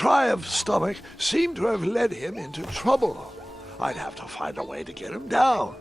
try of stomach seemed to have led him into trouble. I'd have to find a way to get him down.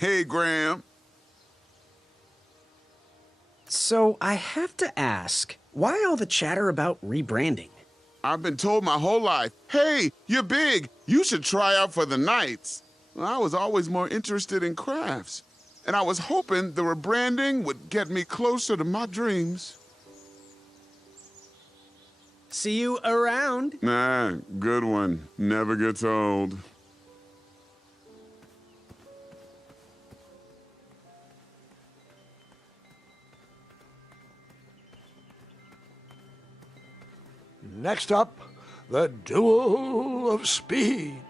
Hey, Graham. So I have to ask, why all the chatter about rebranding? I've been told my whole life, hey, you're big. You should try out for the Knights. Well, I was always more interested in crafts. And I was hoping the rebranding would get me closer to my dreams. See you around. Nah, good one. Never gets old. Next up, the Duel of Speed.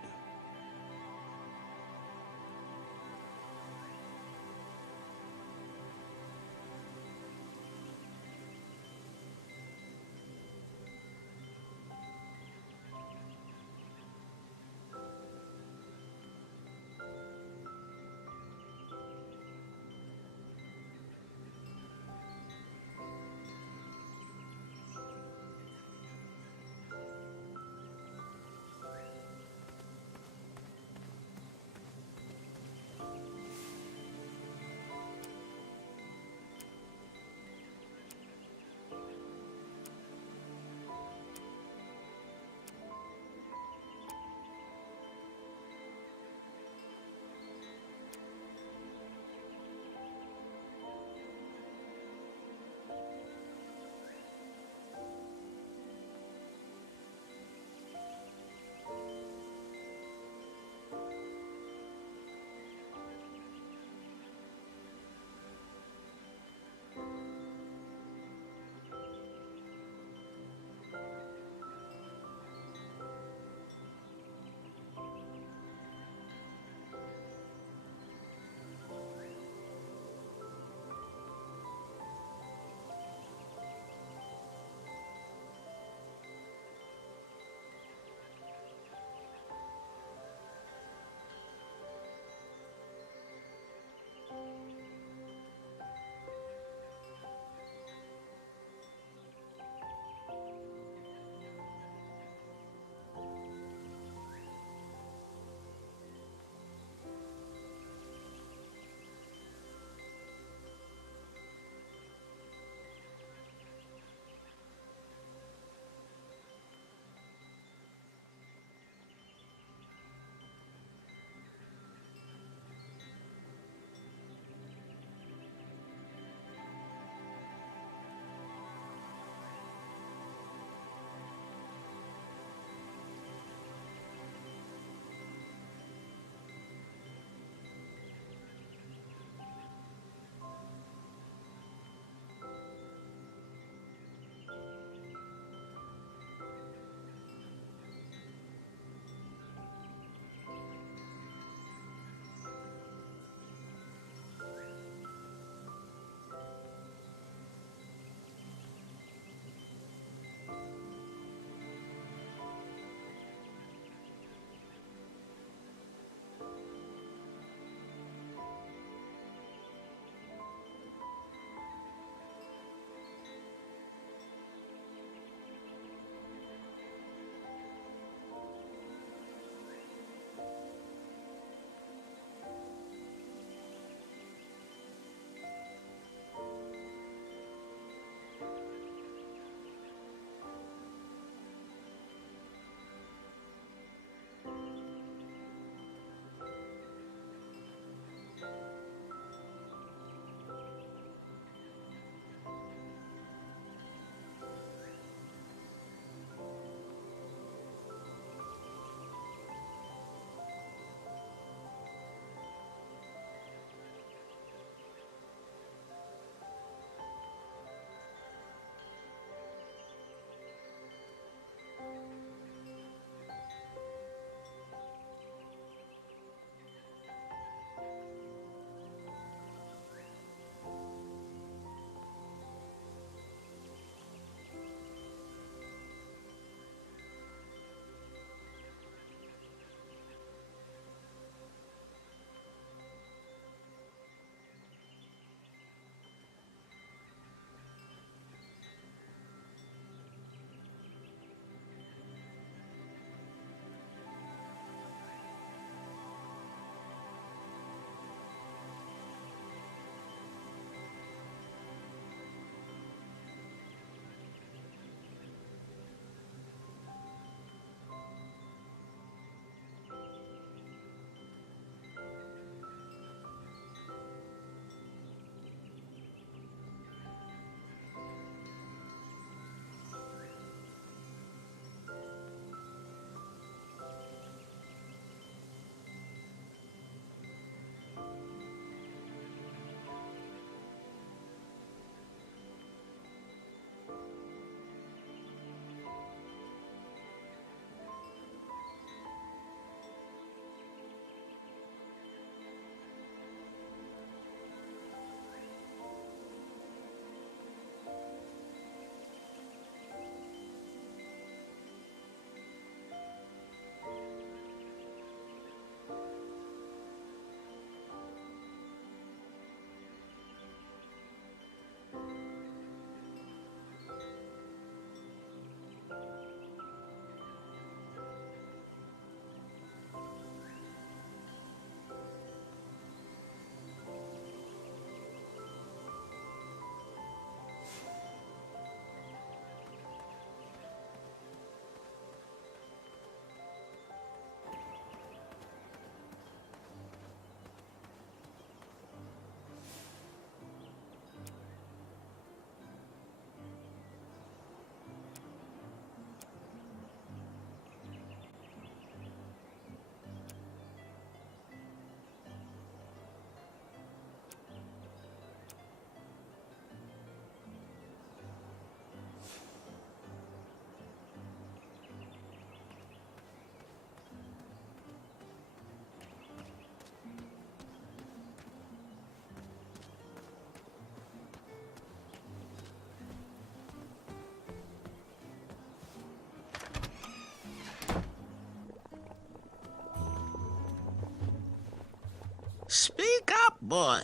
Speak up, boy.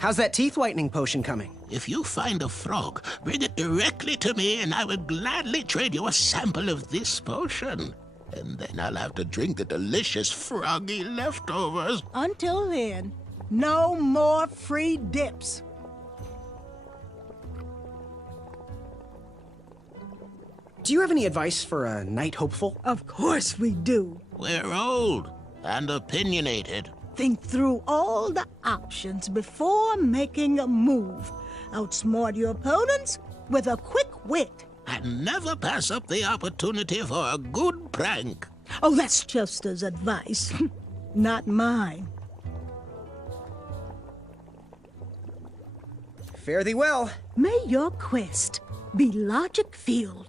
How's that teeth whitening potion coming? If you find a frog, bring it directly to me and I will gladly trade you a sample of this potion. And then I'll have to drink the delicious froggy leftovers. Until then, no more free dips. Do you have any advice for a night hopeful? Of course we do. We're old and opinionated. Think through all the options before making a move. Outsmart your opponents with a quick wit. And never pass up the opportunity for a good prank. Oh, that's Chester's advice, not mine. Fare thee well. May your quest be logic-filled.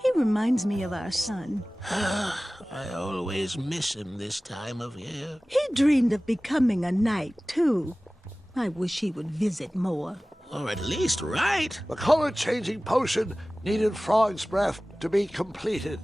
He reminds me of our son. I always miss him this time of year. He dreamed of becoming a knight, too. I wish he would visit more. Or at least write. The color-changing potion needed Frog's breath to be completed.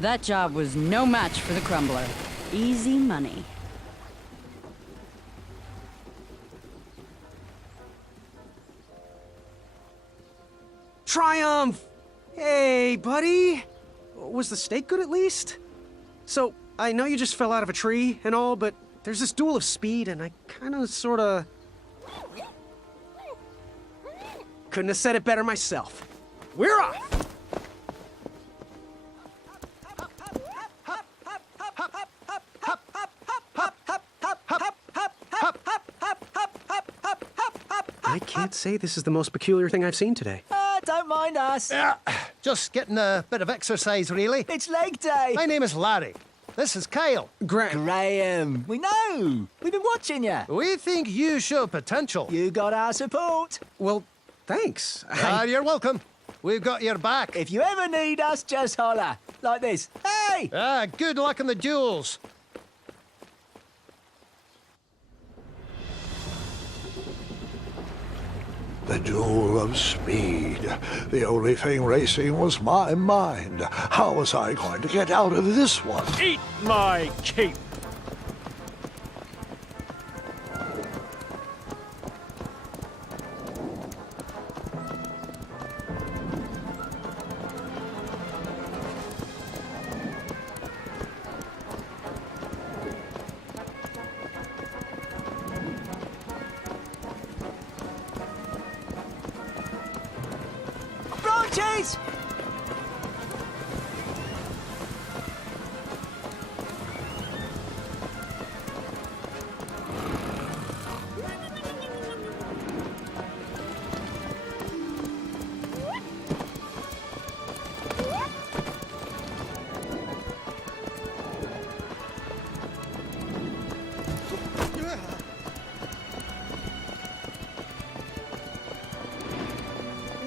That job was no match for the crumbler. Easy money. Triumph! Hey, buddy! Was the steak good at least? So, I know you just fell out of a tree and all, but there's this duel of speed, and I kinda sorta... couldn't have said it better myself. We're off! I can't say this is the most peculiar thing I've seen today. Don't mind us. Yeah, just getting a bit of exercise, really. It's leg day. My name is Larry. This is Kyle. Graham. We know. We've been watching you. We think you show potential. You got our support. Well, thanks. You're welcome. We've got your back. If you ever need us, just holler. Like this. Hey! Good luck in the duels. The duel of speed. The only thing racing was my mind. How was I going to get out of this one? Eat my cape! Branches!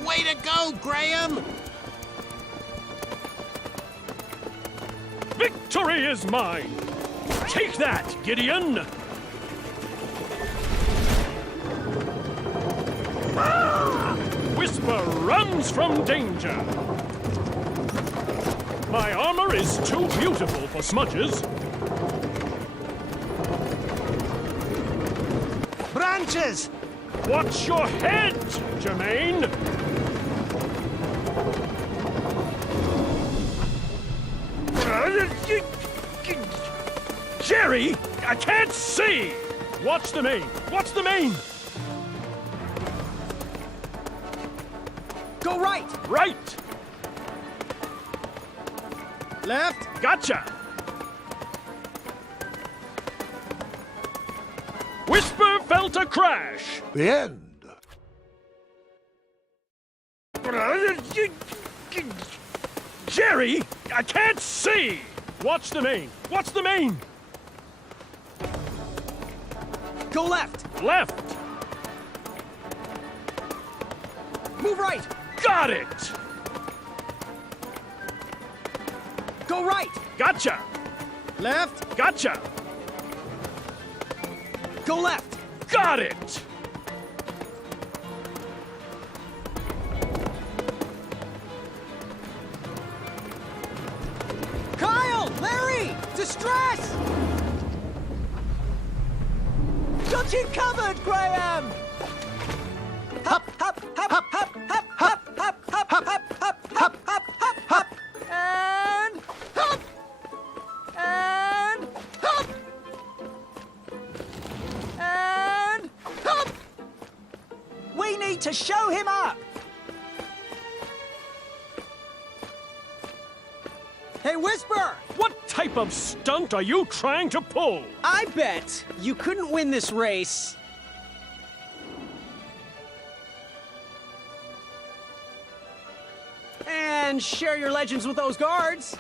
Way to go, Graham! Victory is mine! Take that, Gideon! Whisper runs from danger! My armor is too beautiful for smudges. Branches! Watch your head, Jermaine! Jerry, I can't see! Watch the main! Watch the main! Go right! Right! Left! Gotcha! Whisper felt a crash! The end. Jerry, I can't see! Watch the main! Watch the main! Go left! Left! Move right! Got it! Go right! Gotcha! Left! Gotcha! Go left! Got it! Kyle! Larry! Distress! Got you covered, Graham! Hop, hop, hop, hop, hop, hop, hop, hop, hop, hop, hop, hop, hop, hop, hop, and hop! And hop! And hop! We need to show him up! Hey, Whisper! What type of stunt are you trying to pull? I bet you couldn't win this race. And share your legends with those guards.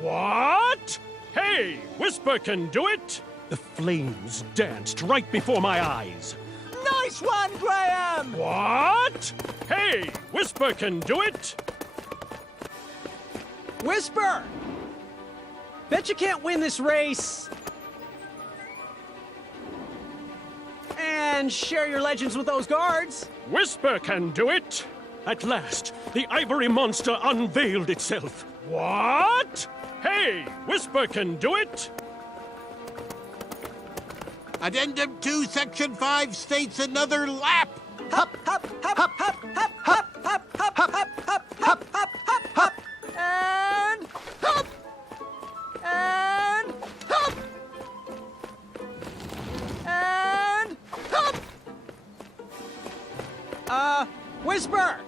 What? Hey, Whisper can do it! The flames danced right before my eyes. Nice one, Graham! What? Hey, Whisper can do it! Whisper! Bet you can't win this race. And share your legends with those guards. Whisper can do it! At last, the ivory monster unveiled itself. What? Hey, Whisper can do it! Addendum 2, Section 5 states another lap. Hop, hop, hop, hop, hop, hop, hop, hop, hop, hop, hop, hop, hop, hop, hop, and hop, and hop, and hop. Whisper!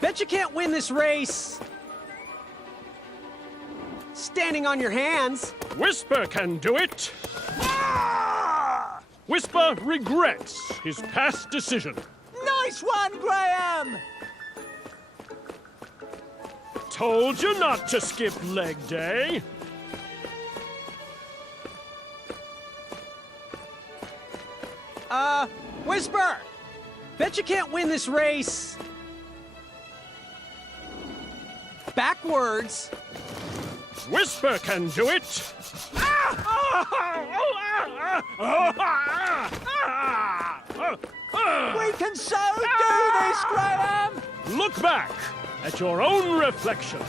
Bet you can't win this race. Standing on your hands. Whisper can do it! Whisper regrets his past decision. Nice one, Graham! Told you not to skip leg day. Whisper! Bet you can't win this race. Backwards. Whisper can do it. We can so do this, Graham! Look back at your own reflection.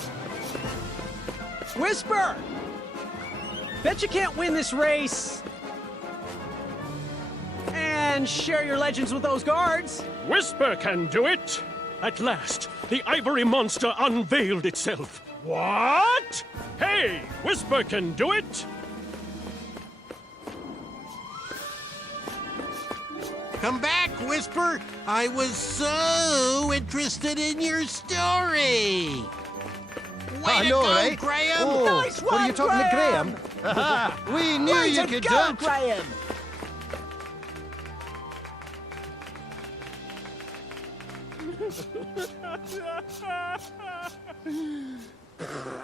Whisper! Bet you can't win this race. And share your legends with those guards. Whisper can do it. At last, the ivory monster unveiled itself. What? Hey, Whisper can do it. Come back, Whisper. I was so interested in your story. Way I to know, go, right? Graham. Oh, Nice what are one, you talking to Graham? Graham? Aha, we knew Way you to could go, do it. Graham!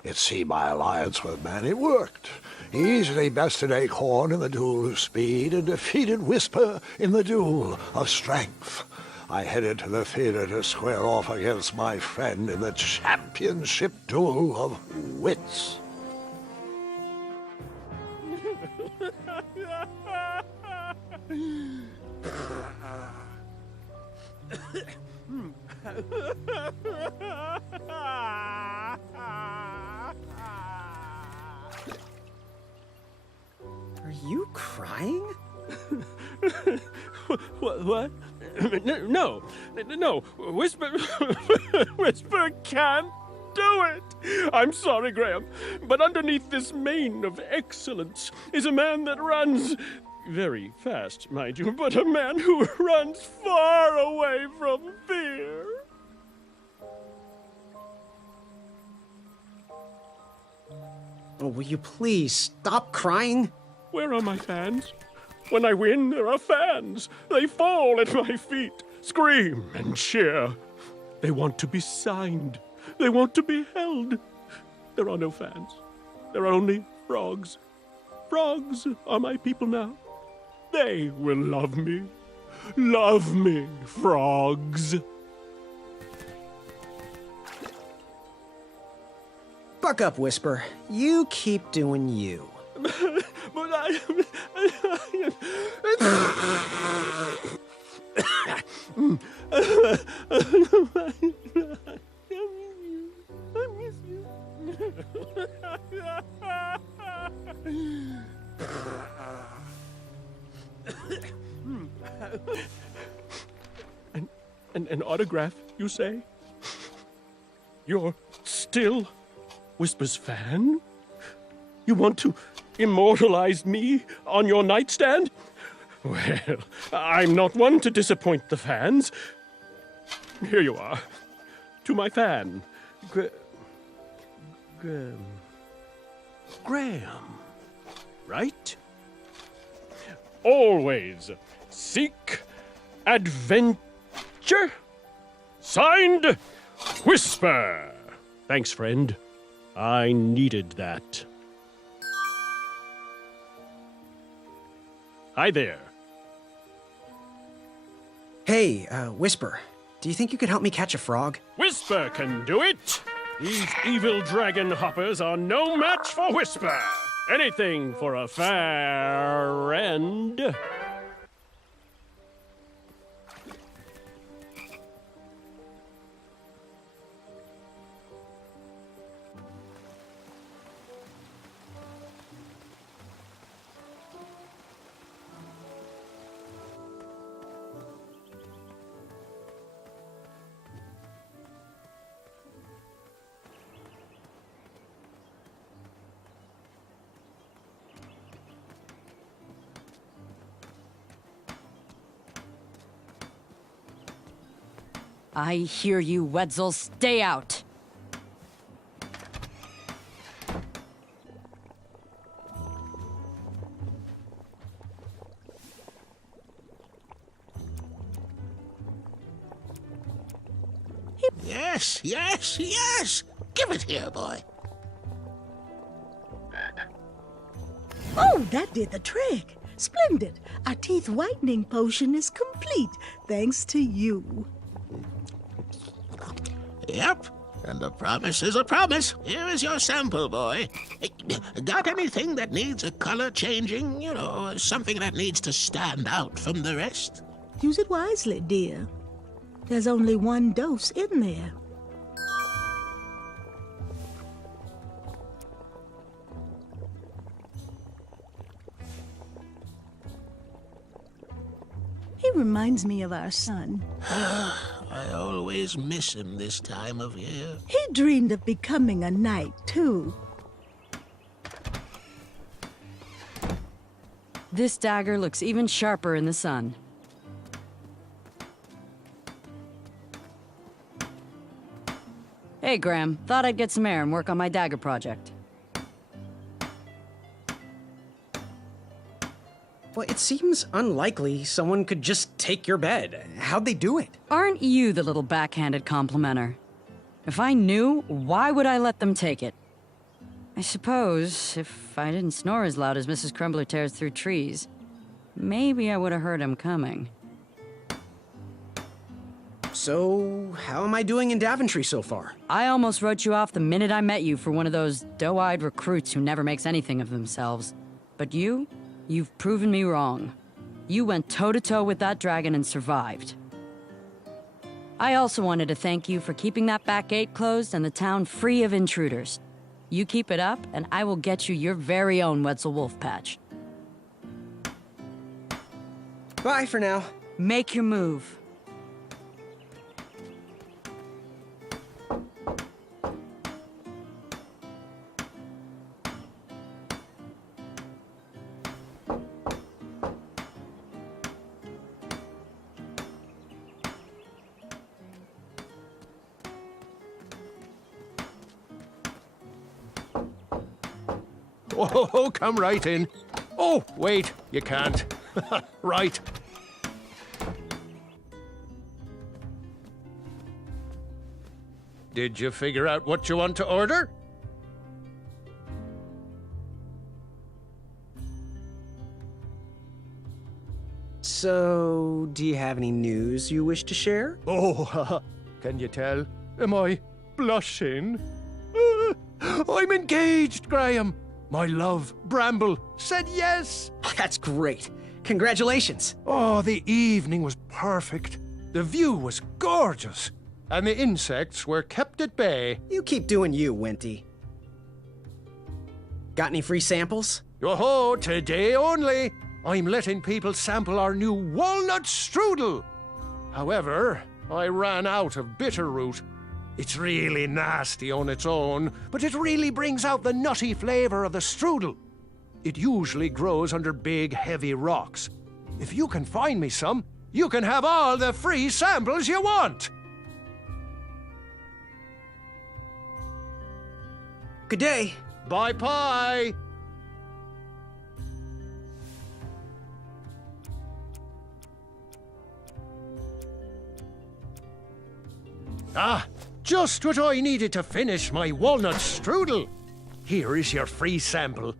It seemed my alliance with Manny worked. He easily bested Acorn in the duel of speed and defeated Whisper in the duel of strength. I headed to the theater to square off against my friend in the championship duel of wits. Are you crying? What? No. Whisper, Whisper can't do it. I'm sorry, Graham, but underneath this mane of excellence is a man that runs very fast, mind you, but a man who runs far away from fear. Oh, will you please stop crying? Where are my fans? When I win, there are fans. They fall at my feet, scream and cheer. They want to be signed. They want to be held. There are no fans. There are only frogs. Frogs are my people now. They will love me. Love me, frogs. Buck up, Whisper. You keep doing you. But I miss you. An autograph, you say? You're still Whisper's fan? You want to immortalize me on your nightstand? Well, I'm not one to disappoint the fans. Here you are. To my fan, Graham. Right? Always seek adventure. Signed, Whisper. Thanks, friend. I needed that. Hi there. Hey, Whisper. Do you think you could help me catch a frog? Whisper can do it. These evil dragon hoppers are no match for Whisper. Anything for a fair end. I hear you, Wetzel. Stay out. Yes, yes, yes! Give it here, boy. Oh, that did the trick. Splendid. Our teeth whitening potion is complete, thanks to you. Yep, and a promise is a promise. Here is your sample, boy. Got anything that needs a color changing? You know, something that needs to stand out from the rest? Use it wisely, dear. There's only one dose in there. He reminds me of our son. I always miss him this time of year. He dreamed of becoming a knight, too. This dagger looks even sharper in the sun. Hey, Graham. Thought I'd get some air and work on my dagger project. Well, it seems unlikely someone could just take your bed. How'd they do it? Aren't you the little backhanded complimenter? If I knew, why would I let them take it? I suppose if I didn't snore as loud as Mrs. Crumbler tears through trees, maybe I would have heard him coming. So, how am I doing in Daventry so far? I almost wrote you off the minute I met you for one of those doe-eyed recruits who never makes anything of themselves. But you've proven me wrong. You went toe-to-toe with that dragon and survived. I also wanted to thank you for keeping that back gate closed and the town free of intruders. You keep it up, and I will get you your very own Wetzel Wolf patch. Bye for now. Make your move. Oh, come right in. Oh, wait, you can't. Right. Did you figure out what you want to order? So, do you have any news you wish to share? Oh, can you tell? Am I blushing? I'm engaged, Graham. My love, Bramble, said yes. That's great. Congratulations. Oh, the evening was perfect. The view was gorgeous. And the insects were kept at bay. You keep doing you, Winty. Got any free samples? Oh, today only. I'm letting people sample our new walnut strudel. However, I ran out of bitter root. It's really nasty on its own, but it really brings out the nutty flavor of the strudel. It usually grows under big, heavy rocks. If you can find me some, you can have all the free samples you want. Good day. Bye, pie. Ah, just what I needed to finish my walnut strudel. Here is your free sample.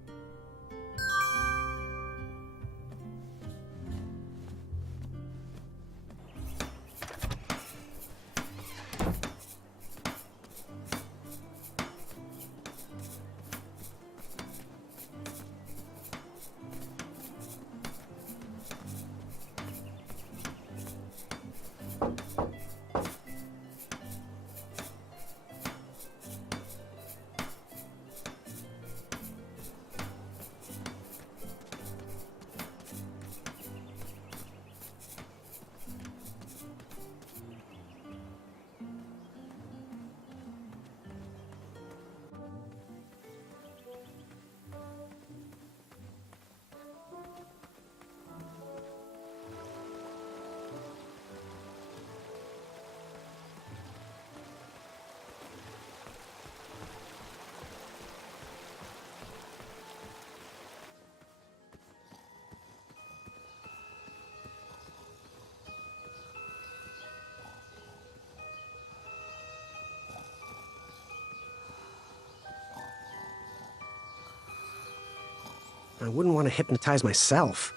I wouldn't want to hypnotize myself.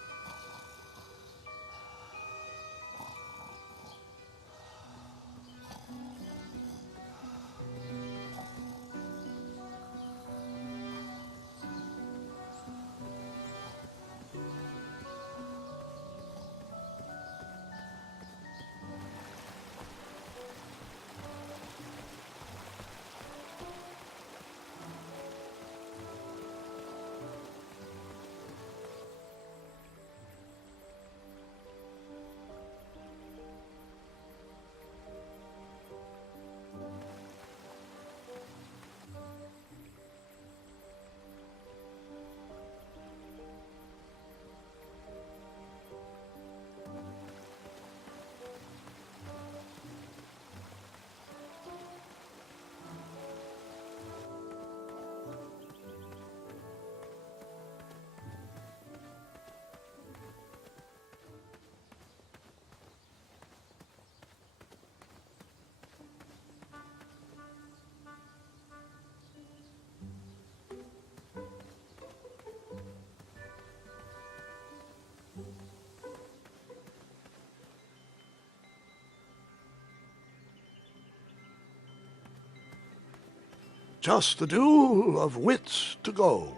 Just the duel of wits to go.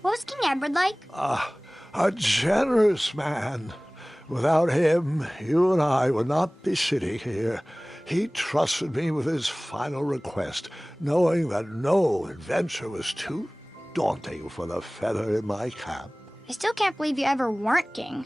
What was King Edward like? A generous man. Without him, you and I would not be sitting here. He trusted me with his final request, knowing that no adventure was too daunting for the feather in my cap. I still can't believe you ever weren't king.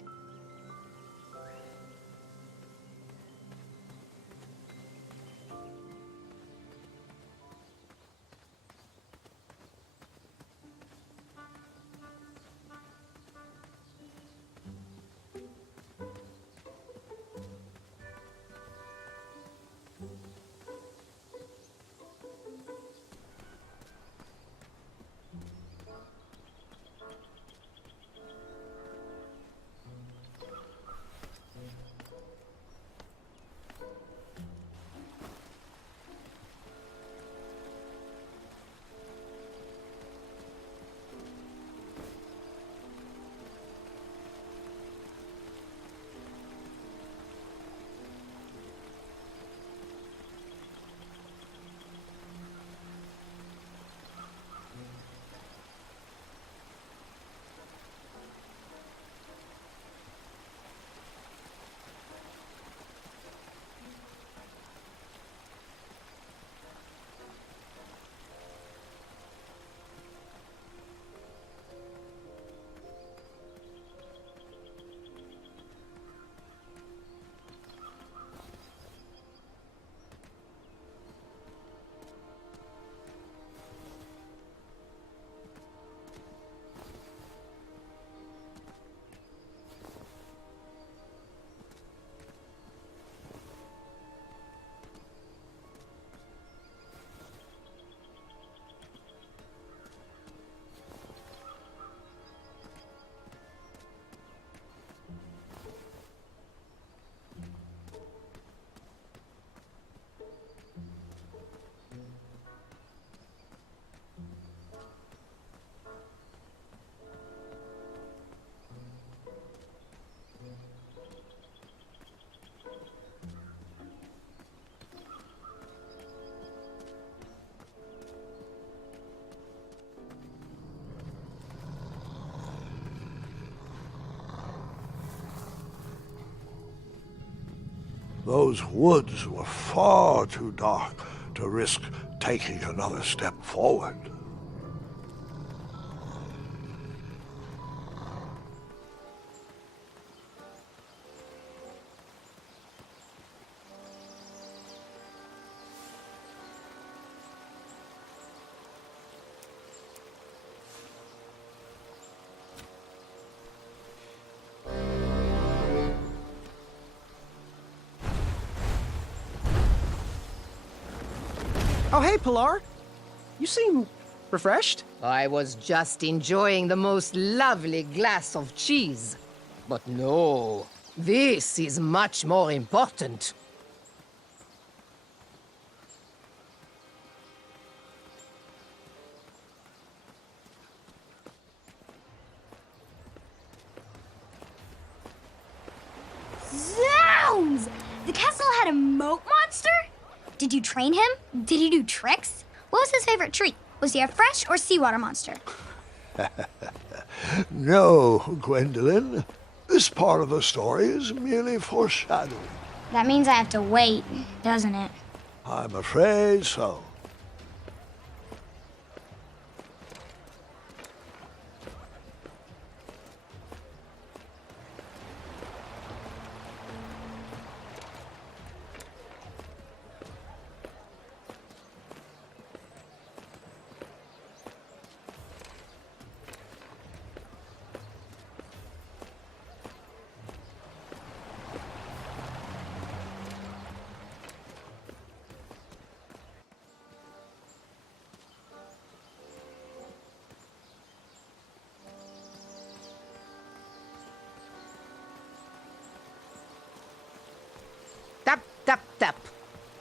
Those woods were far too dark to risk taking another step forward. Oh, hey, Pilar. You seem refreshed. I was just enjoying the most lovely glass of cheese. But no, this is much more important. Did you train him? Did he do tricks? What was his favorite treat? Was he a fresh or seawater monster? No, Gwendolyn. This part of the story is merely foreshadowing. That means I have to wait, doesn't it? I'm afraid so. Tap, tap, tap.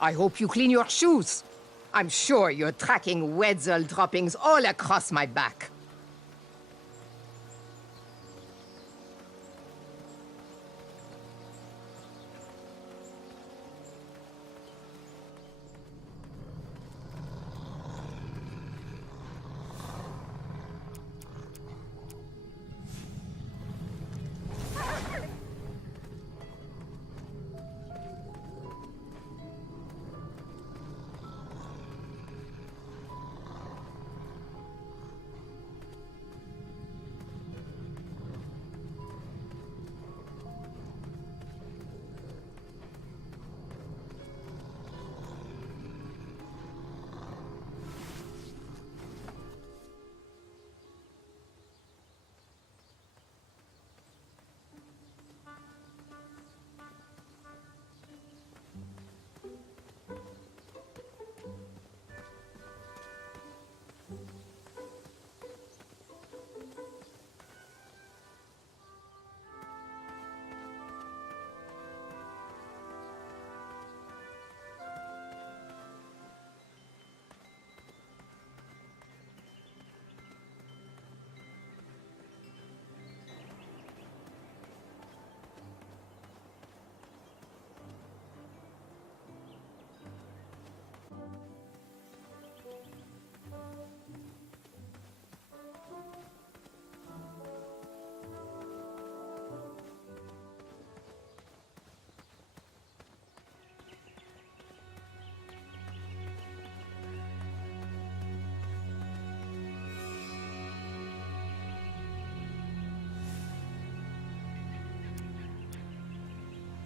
I hope you clean your shoes. I'm sure you're tracking Wetzel droppings all across my back.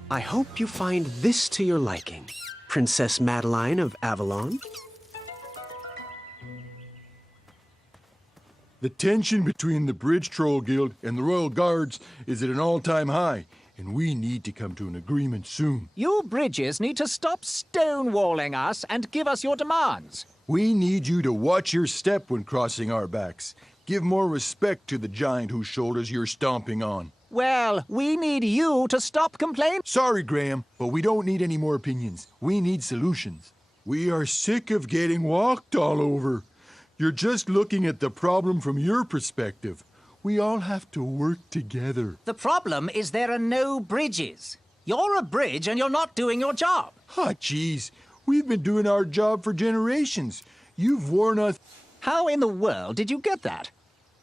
I hope you find this to your liking, Princess Madeline of Avalon. The tension between the Bridge Troll Guild and the Royal Guards is at an all-time high, and we need to come to an agreement soon. You bridges need to stop stonewalling us and give us your demands. We need you to watch your step when crossing our backs. Give more respect to the giant whose shoulders you're stomping on. Well, we need you to stop complaining. Sorry, Graham, but we don't need any more opinions. We need solutions. We are sick of getting walked all over. You're just looking at the problem from your perspective. We all have to work together. The problem is there are no bridges. You're a bridge and you're not doing your job. Ah, jeez. We've been doing our job for generations. You've worn us... How in the world did you get that?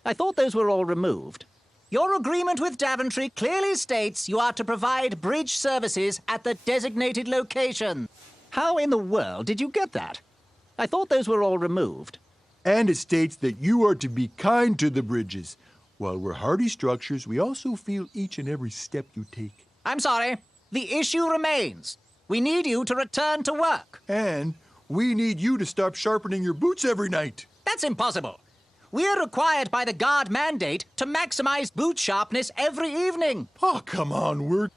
I thought those were all removed. Your agreement with Daventry clearly states you are to provide bridge services at the designated location. How in the world did you get that? I thought those were all removed. And it states that you are to be kind to the bridges. While we're hardy structures, we also feel each and every step you take. I'm sorry. The issue remains. We need you to return to work. And we need you to stop sharpening your boots every night. That's impossible. We're required by the guard mandate to maximize boot sharpness every evening. Oh, come on,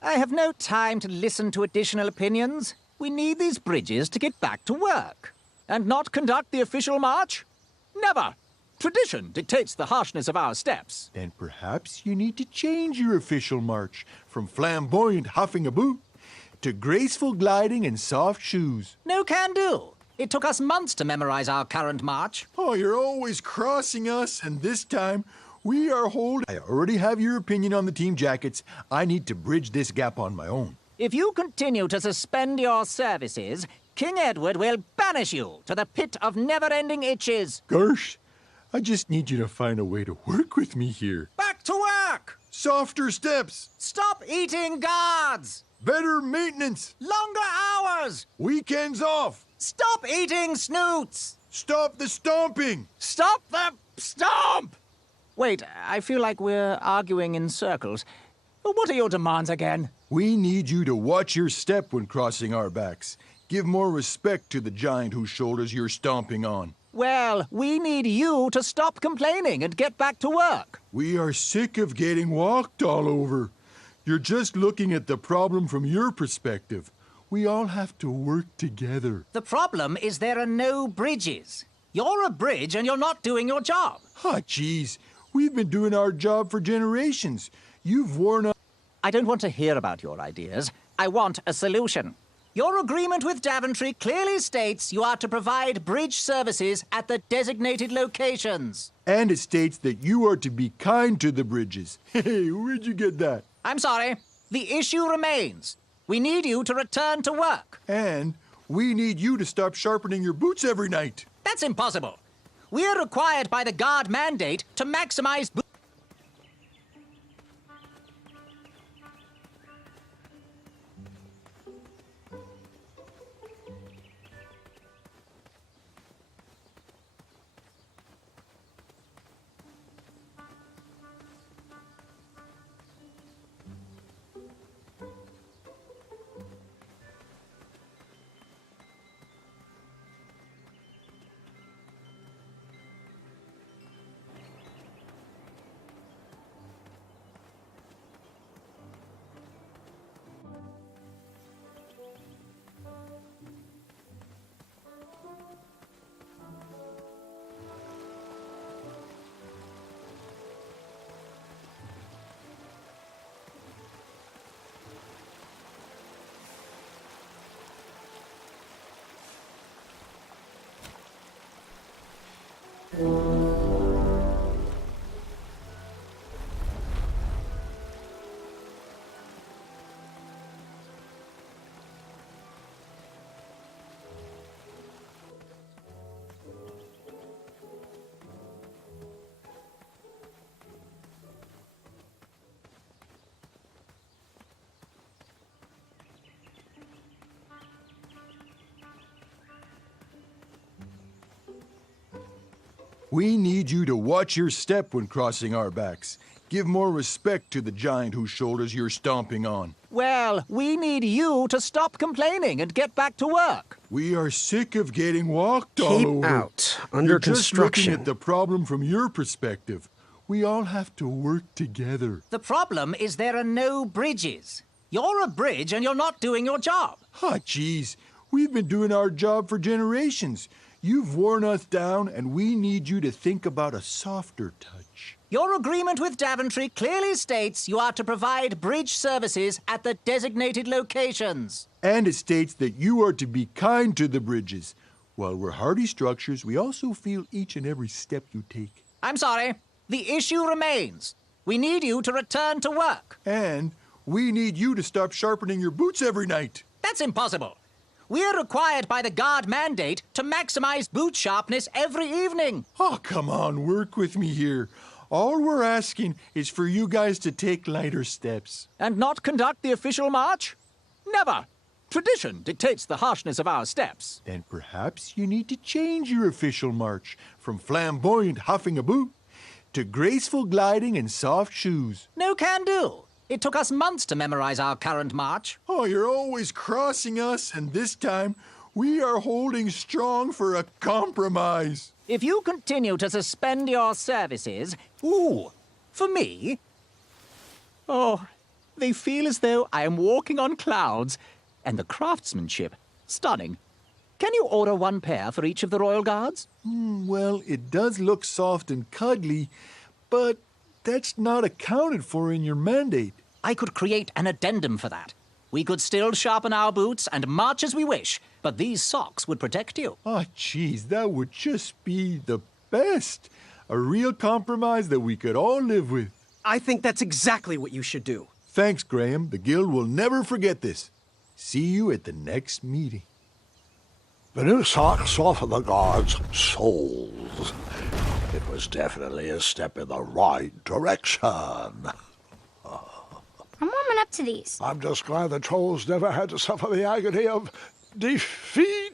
I have no time to listen to additional opinions. We need these bridges to get back to work. And not conduct the official march? Never. Tradition dictates the harshness of our steps. Then perhaps you need to change your official march from flamboyant huffing a boot to graceful gliding and soft shoes. No can do. It took us months to memorize our current march. Oh, you're always crossing us, and this time we are holding... I already have your opinion on the team jackets. I need to bridge this gap on my own. If you continue to suspend your services, King Edward will banish you to the pit of never-ending itches. Gosh, I just need you to find a way to work with me here. Back to work! Softer steps. Stop eating guards! Better maintenance. Longer hours! Weekends off. Stop eating snoots! Stop the stomping. Stop the stomp! Wait, I feel like we're arguing in circles. What are your demands again? We need you to watch your step when crossing our backs. Give more respect to the giant whose shoulders you're stomping on. Well, we need you to stop complaining and get back to work. We are sick of getting walked all over. You're just looking at the problem from your perspective. We all have to work together. The problem is there are no bridges. You're a bridge and you're not doing your job. Ah, geez. We've been doing our job for generations. You've worn out. I don't want to hear about your ideas. I want a solution. Your agreement with Daventry clearly states you are to provide bridge services at the designated locations. And it states that you are to be kind to the bridges. Hey, where'd you get that? I'm sorry. The issue remains. We need you to return to work. And we need you to stop sharpening your boots every night. That's impossible. We are required by the guard mandate to maximize We need you to watch your step when crossing our backs. Give more respect to the giant whose shoulders you're stomping on. Well, we need you to stop complaining and get back to work. We are sick of getting walked all Keep over. out. Under You're just construction. looking at the problem from your perspective. We all have to work together. The problem is there are no bridges. You're a bridge and you're not doing your job. Ah, geez. We've been doing our job for generations. You've worn us down, and we need you to think about a softer touch. Your agreement with Daventry clearly states you are to provide bridge services at the designated locations. And it states that you are to be kind to the bridges. While we're hardy structures, we also feel each and every step you take. I'm sorry. The issue remains. We need you to return to work. And we need you to stop sharpening your boots every night. That's impossible. We are required by the guard mandate to maximize boot sharpness every evening. Oh, come on, work with me here. All we're asking is for you guys to take lighter steps. And not conduct the official march? Never. Tradition dictates the harshness of our steps. Then perhaps you need to change your official march from flamboyant huffing a boot to graceful gliding and soft shoes. No can do. It took us months to memorize our current march. Oh, you're always crossing us, and this time we are holding strong for a compromise. If you continue to suspend your services, for me? Oh, they feel as though I am walking on clouds, and the craftsmanship, stunning. Can you order one pair for each of the royal guards? Well, it does look soft and cuddly, but that's not accounted for in your mandate. I could create an addendum for that. We could still sharpen our boots and march as we wish, but these socks would protect you. Oh, geez, that would just be the best. A real compromise that we could all live with. I think that's exactly what you should do. Thanks, Graham. The Guild will never forget this. See you at the next meeting. The new sock softened the guards' souls. It was definitely a step in the right direction. I'm warming up to these. I'm just glad the trolls never had to suffer the agony of defeat.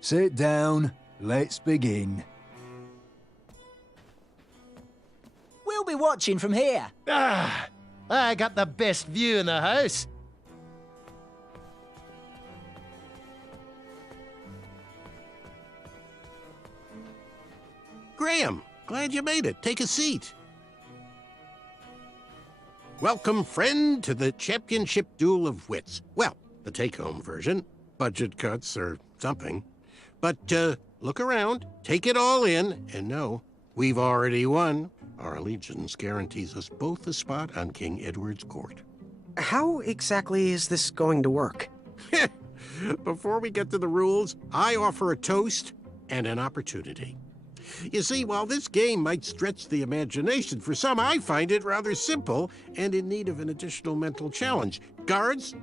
Sit down. Let's begin. We'll be watching from here. I got the best view in the house. Graham, glad you made it. Take a seat. Welcome, friend, to the championship duel of wits. Well, the take-home version. Budget cuts or something. But look around, take it all in, and know we've already won. Our allegiance guarantees us both a spot on King Edward's court. How exactly is this going to work? Before we get to the rules, I offer a toast and an opportunity. You see, while this game might stretch the imagination, for some I find it rather simple and in need of an additional mental challenge. Guards,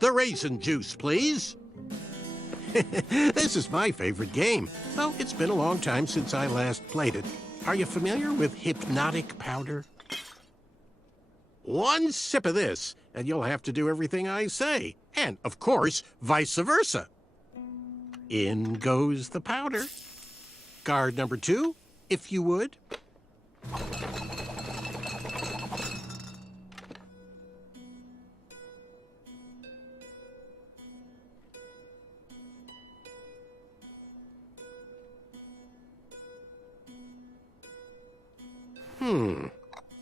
the raisin juice, please. This is my favorite game, though it's been a long time since I last played it. Are you familiar with hypnotic powder? One sip of this, and you'll have to do everything I say. And, of course, vice versa. In goes the powder. Guard number 2, if you would.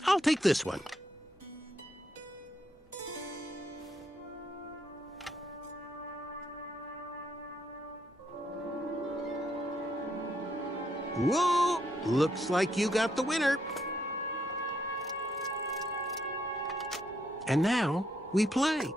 I'll take this one. Whoa! Looks like you got the winner. And now we play.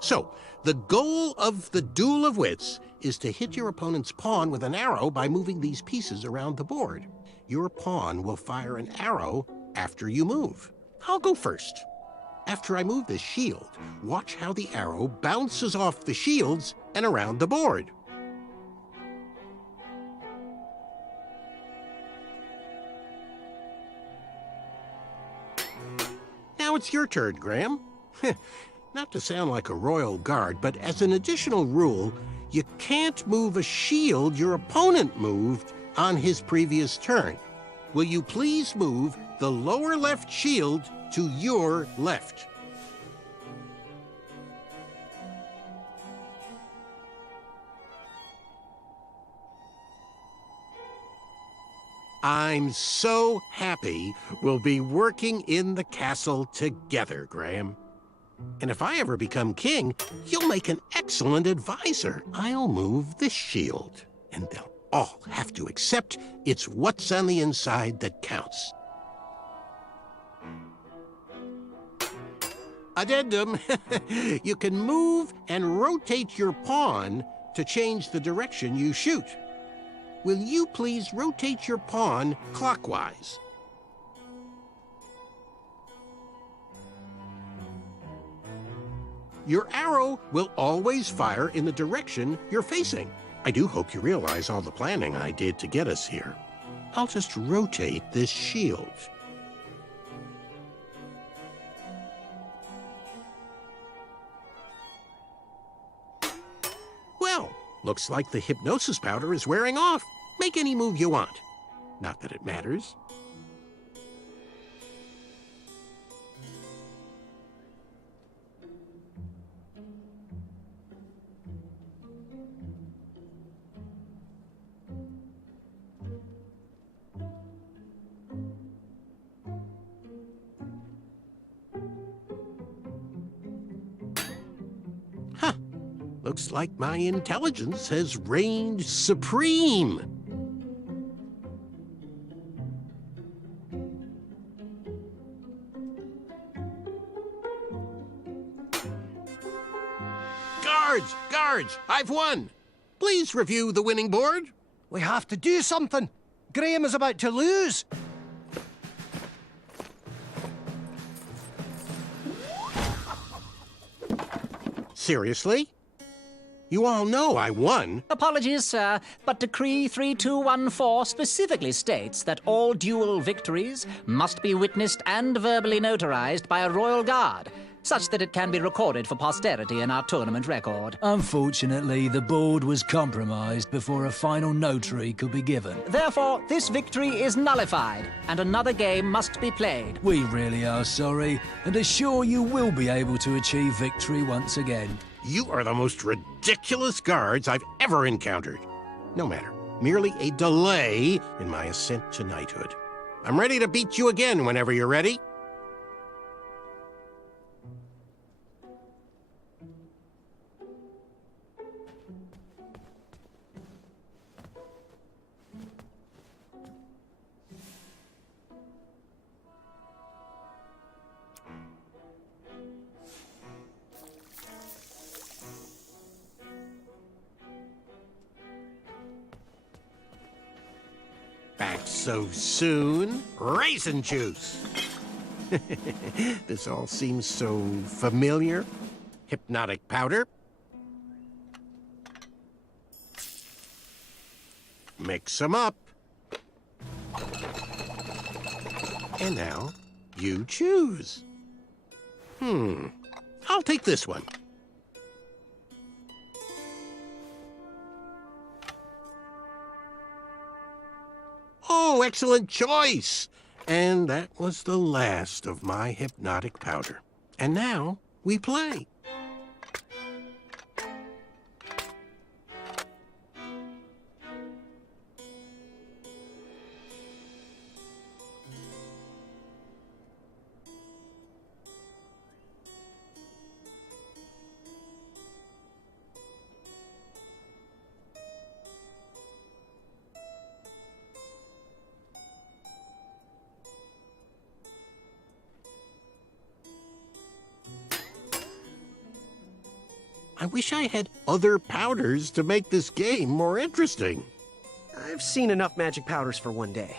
So, the goal of the Duel of Wits is to hit your opponent's pawn with an arrow by moving these pieces around the board. Your pawn will fire an arrow after you move. I'll go first. After I move this shield, watch how the arrow bounces off the shields and around the board. Now it's your turn, Graham. Not to sound like a royal guard, but as an additional rule, you can't move a shield your opponent moved on his previous turn. Will you please move the lower left shield to your left? I'm so happy we'll be working in the castle together, Graham. And if I ever become king, you'll make an excellent advisor. I'll move this shield, and they'll all have to accept it's what's on the inside that counts. Addendum, you can move and rotate your pawn to change the direction you shoot. Will you please rotate your pawn clockwise? Your arrow will always fire in the direction you're facing. I do hope you realize all the planning I did to get us here. I'll just rotate this shield. Well, looks like the hypnosis powder is wearing off. Make any move you want. Not that it matters. Looks like my intelligence has reigned supreme. Guards! Guards! I've won! Please review the winning board. We have to do something. Graham is about to lose. Seriously? You all know I won. Apologies, sir, but Decree 3214 specifically states that all duel victories must be witnessed and verbally notarized by a royal guard, such that it can be recorded for posterity in our tournament record. Unfortunately, the board was compromised before a final notary could be given. Therefore, this victory is nullified, and another game must be played. We really are sorry, and assure you will be able to achieve victory once again. You are the most ridiculous guards I've ever encountered. No matter, merely a delay in my ascent to knighthood. I'm ready to beat you again whenever you're ready. Back so soon? Raisin juice! This all seems so familiar. Hypnotic powder. Mix them up. And now, you choose. I'll take this one. Oh, excellent choice! And that was the last of my hypnotic powder. And now, we play. I wish I had other powders to make this game more interesting. I've seen enough magic powders for one day.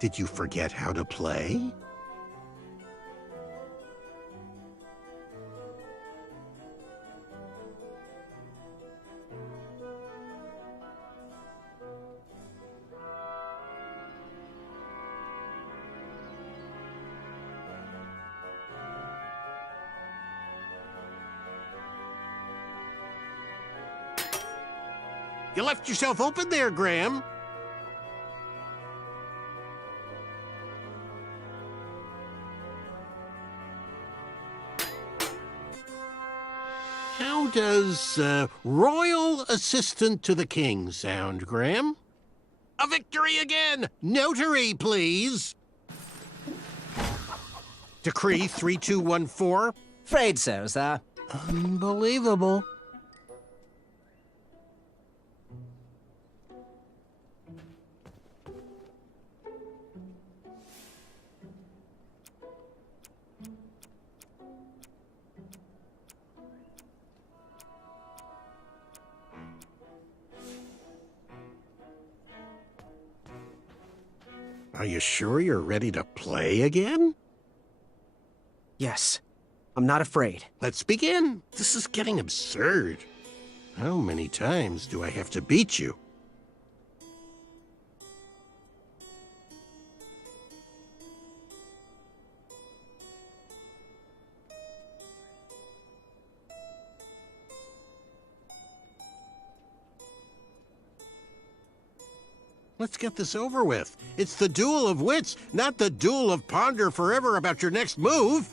Did you forget how to play? You left yourself open there, Graham. How does royal assistant to the king sound, Graham? A victory again! Notary, please! Decree 3214. Afraid so, sir. Unbelievable. Are you sure you're ready to play again? Yes, I'm not afraid. Let's begin. This is getting absurd. How many times do I have to beat you? Let's get this over with. It's the duel of wits, not the duel of ponder forever about your next move.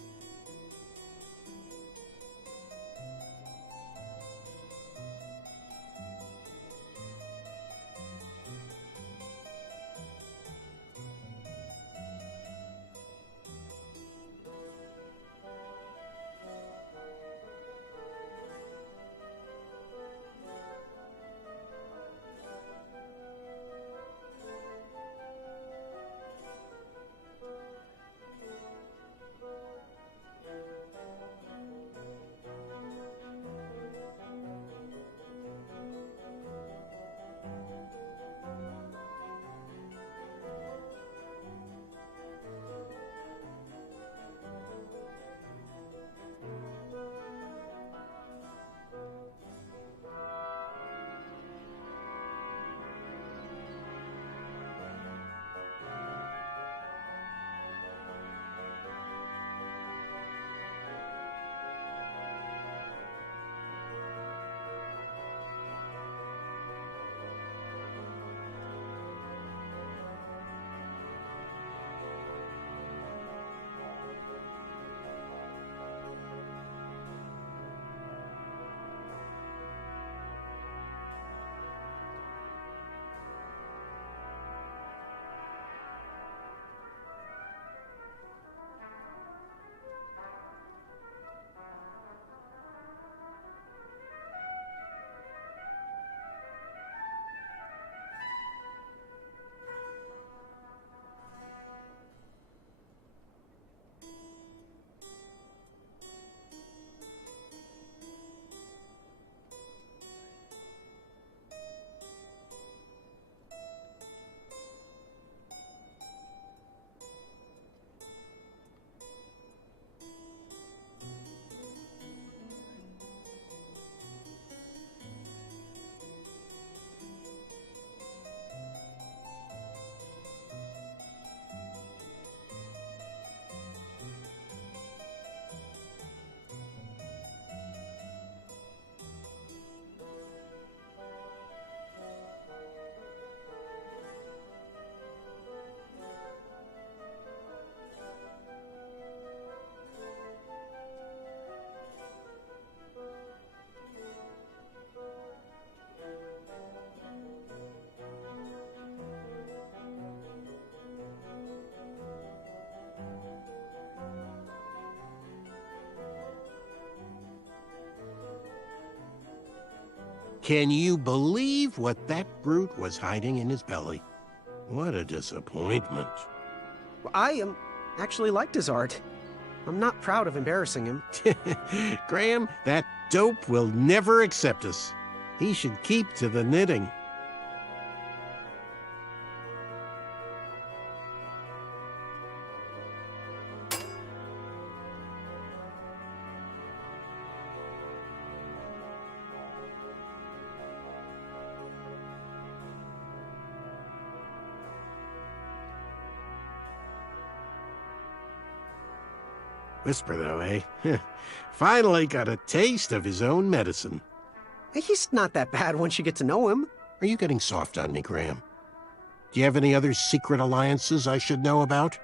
Can you believe what that brute was hiding in his belly? What a disappointment. I actually liked his art. I'm not proud of embarrassing him. Graham, that dope will never accept us. He should keep to the knitting. Whisper, though, eh? Finally got a taste of his own medicine. He's not that bad once you get to know him. Are you getting soft on me, Graham? Do you have any other secret alliances I should know about?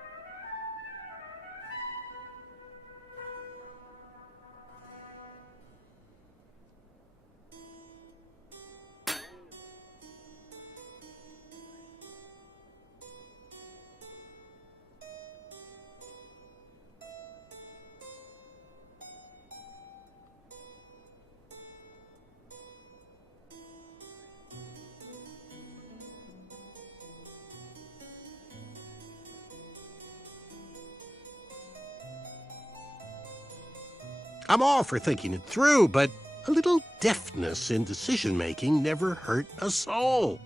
I'm all for thinking it through, but a little deftness in decision-making never hurt a soul.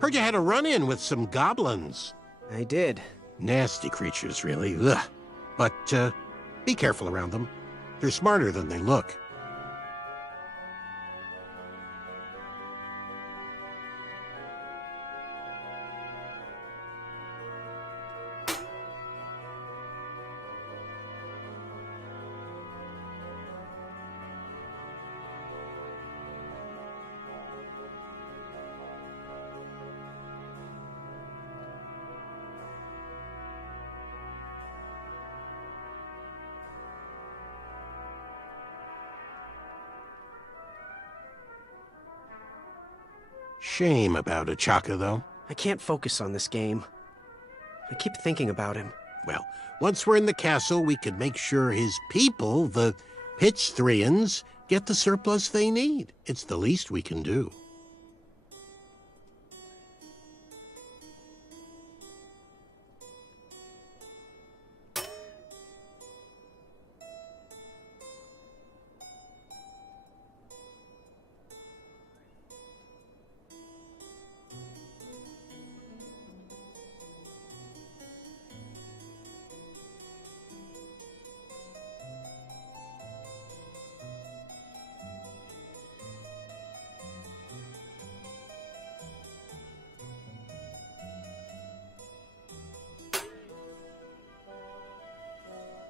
Heard you had a run-in with some goblins. I did. Nasty creatures, really. Ugh. But, be careful around them. They're smarter than they look. Shame about Achaka, though. I can't focus on this game. I keep thinking about him. Well, once we're in the castle, we can make sure his people, the Pitchthrians, get the surplus they need. It's the least we can do.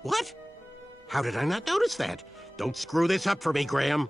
What? How did I not notice that? Don't screw this up for me, Graham.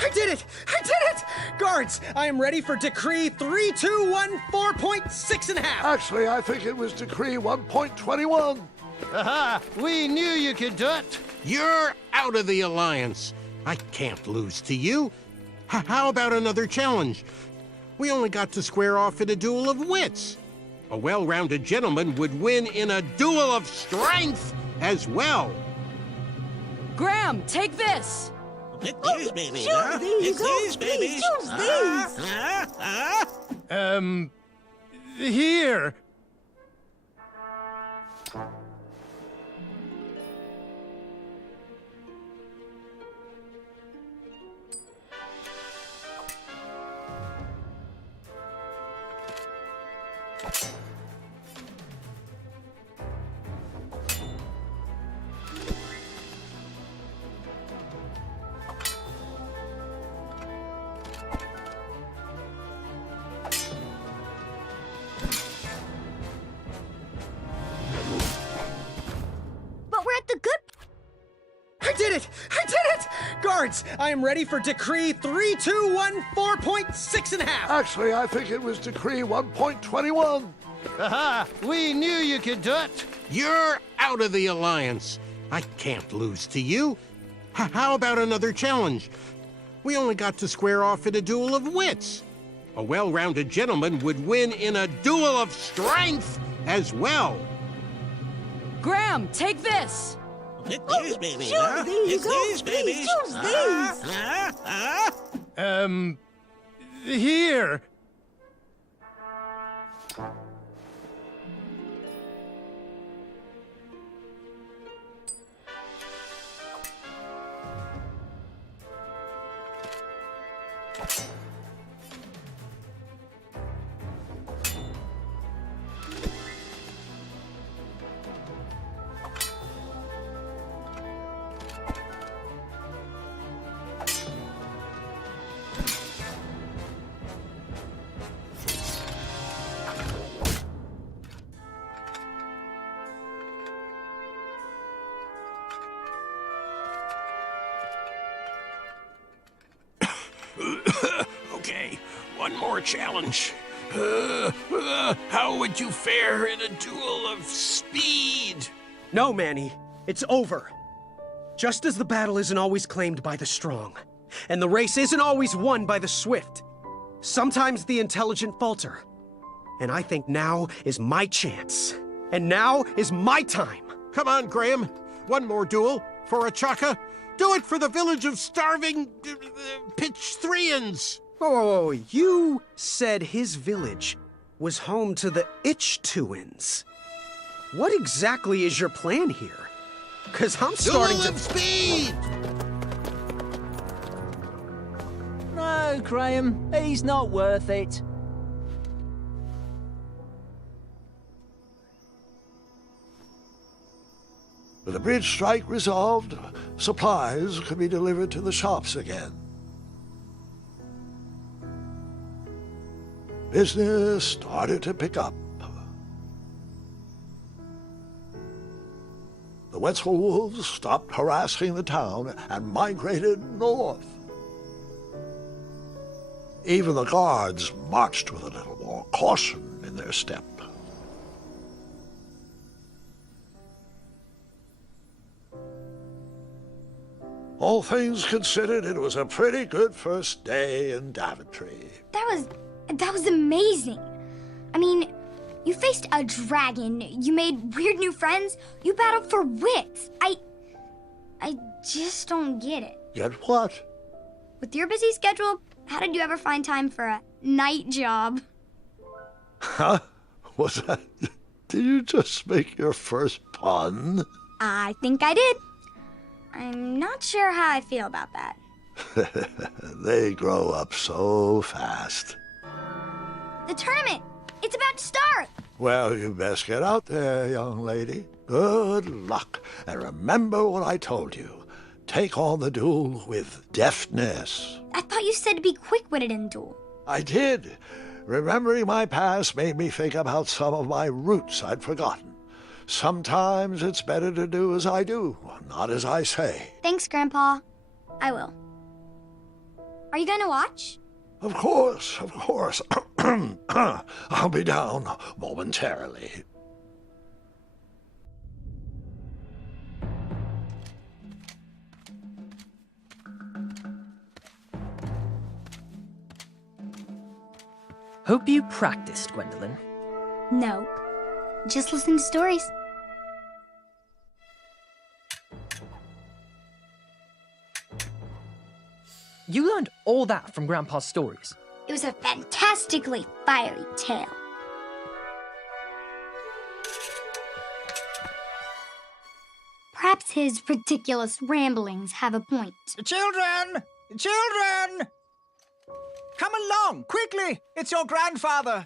I did it! I did it! Guards, I am ready for Decree 3214.6 1/2. Actually, I think it was Decree 1.21. Aha! We knew you could do it! You're out of the Alliance. I can't lose to you. How about another challenge? We only got to square off in a duel of wits. A well-rounded gentleman would win in a duel of strength as well. Graham, take this! Choose these! Oh, please, choose these! Here! But we're at the good... I did it! I did it! Guards, I am ready for Decree 3214.6 1/2. Actually, I think it was Decree 1.21. Aha! We knew you could do it! You're out of the Alliance. I can't lose to you. How about another challenge? We only got to square off in a duel of wits. A well-rounded gentleman would win in a duel of strength as well. Graham, take this! Choose these! Oh, please, choose these! Here! Okay, one more challenge. How would you fare in a duel of speed? No, Manny. It's over. Just as the battle isn't always claimed by the strong, and the race isn't always won by the swift, sometimes the intelligent falter. And I think now is my chance. And now is my time. Come on, Graham. One more duel for a chaka. Do it for the village of starving Pitch-3ans. Whoa. You said his village was home to the Itch-2ins. What exactly is your plan here? 'Cause I'm starting Duel to... of speed! No, Graham, he's not worth it. With the bridge strike resolved, supplies could be delivered to the shops again. Business started to pick up. The Wetzel wolves stopped harassing the town and migrated north. Even the guards marched with a little more caution in their step. All things considered, it was a pretty good first day in Daventry. That was amazing. I mean, you faced a dragon, you made weird new friends, you battled for wits. I just don't get it. Get what? With your busy schedule, how did you ever find time for a night job? Huh? Was that... Did you just make your first pun? I think I did. I'm not sure how I feel about that. They grow up so fast. The tournament! It's about to start! Well, you best get out there, young lady. Good luck. And remember what I told you. Take on the duel with deftness. I thought you said to be quick-witted in duel. I did. Remembering my past made me think about some of my roots I'd forgotten. Sometimes it's better to do as I do, not as I say. Thanks, Grandpa. I will. Are you going to watch? Of course, of course. I'll be down momentarily. Hope you practiced, Gwendolyn. No. Just listen to stories. You learned all that from Grandpa's stories. It was a fantastically fiery tale. Perhaps his ridiculous ramblings have a point. Children! Children! Come along, quickly! It's your grandfather!